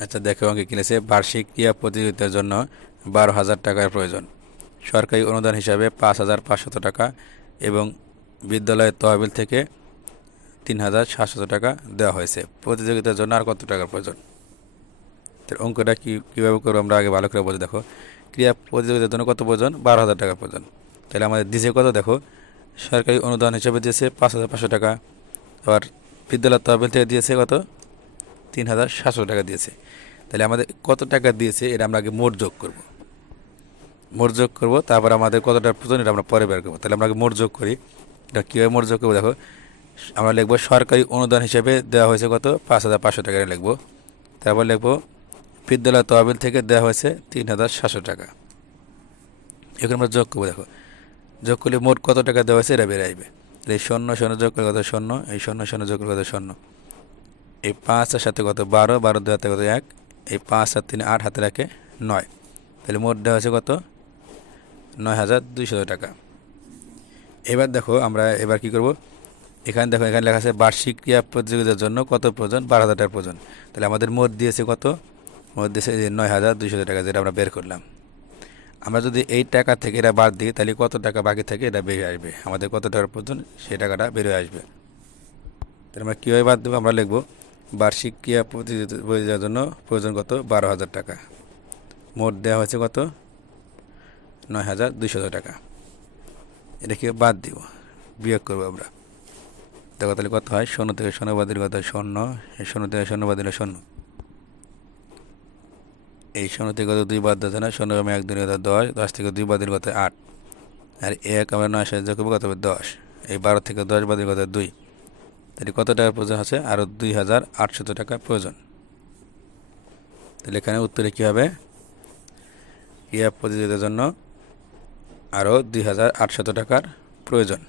আচ্ছা দেখো অঙ্কে কিনেছে বার্ষিক ক্রিয়া প্রতিযোগিতার জন্য বারো হাজার টাকার প্রয়োজন। সরকারি অনুদান হিসাবে পাঁচ হাজার পাঁচশত টাকা এবং বিদ্যালয়ের তহবিল থেকে তিন হাজার সাতশত টাকা দেওয়া হয়েছে। প্রতিযোগিতার জন্য আর কত টাকার প্রয়োজন? তার অঙ্কটা কী, কীভাবে করব আমরা আগে ভালো করে বলে দেখো। ক্রিয়া প্রতিযোগিতার জন্য কত প্রয়োজন? বারো হাজার টাকা প্রয়োজন। তাহলে আমাদের দিছে কত দেখো? সরকারি অনুদান হিসাবে দিয়েছে পাঁচ হাজার পাঁচশো টাকা। আবার বিদ্যালয়ের তহবিল থেকে দিয়েছে কত? তিন হাজার সাতশো টাকা দিয়েছে। তাহলে আমাদের কত টাকা দিয়েছে, এটা আমরা আগে মোট যোগ করব। মোট যোগ করব, তারপর আমাদের কতটা প্রয়োজন, এটা আমরা পরে বের করব। তাহলে আমরা আগে মোট যোগ করি। এটা কীভাবে মোট যোগ করব, দেখো, আমরা লিখব সরকারি অনুদান হিসেবে দেওয়া হয়েছে কত? পাঁচ হাজার পাঁচশো টাকা লিখব। তারপর লিখব, বিদ্যালয় তহবিল থেকে দেওয়া হয়েছে তিন হাজার সাতশো টাকা। এখন আমরা যোগ করব, দেখো। যোগ করলে মোট কত টাকা দেওয়া হয়েছে, এটা আসবে। এই শূন্য শূন্য যোগ করে কত? শূন্য। এই শূন্য শূন্য যোগ করে কত? শূন্য। এই পাঁচ আর সাথে কত? বারো বারো দুই হাতে কত? এক। এই পাঁচ আর তিন, আট হাতে রাখে নয়। তাহলে মোট দেওয়া হয়েছে কত? নয় হাজার দুইশত টাকা। এবার দেখো আমরা এবার কি করব? এখানে দেখো, এখানে লেখা আছে বার্ষিক ক্রিয়া প্রতিযোগিতার জন্য কত প্রয়োজন? বারো হাজার টাকার প্রয়োজন। তাহলে আমাদের মোট দিয়েছে কত? মোট দিয়েছে নয় হাজার দুইশত টাকা যেটা আমরা বের করলাম। আমরা যদি এই টাকা থেকে এটা বাদ দিই, তাহলে কত টাকা বাকি থাকে? এটা বেরিয়ে আসবে। আমাদের কত টাকার প্রয়োজন? সেই টাকাটা বেরিয়ে আসবে। তাহলে আমরা কীভাবে বাদ দেবো? আমরা লিখব বার্ষিক ক্রিয়া প্রতিযোগিতা প্রতিযোগিতার জন্য প্রয়োজন কত? বারো হাজার টাকা। মোট দেওয়া হয়েছে কত? নয় হাজার দুইশত টাকা। এটাকে বাদ দিব। বিয়োগ করব আমরা। দেখো তাহলে কত হয়? শূন্য থেকে শূন্য বাদ দিলে কত হয়? শূন্য। শূন্য থেকে শূন্য বাদ দিলে শূন্য। এই শূন্য থেকে কত দুই বাদ দিতে না শূন্য এক দিন কত দশ। দশ থেকে দুই বাদ দিলে কত আট। আর এক আমরা নয় সাহায্য করব কত হবে? দশ। এই বারো থেকে দশ বাদ দিলে কত দুই। তাহলে কত টাকার প্রয়োজন আছে? আরও দুই হাজার আটশত টাকা প্রয়োজন। তাহলে এখানে উত্তরে কী হবে? ক্রিয়া প্রতিযোগিতার জন্য আরও দুই হাজার আটশত টাকার প্রয়োজন।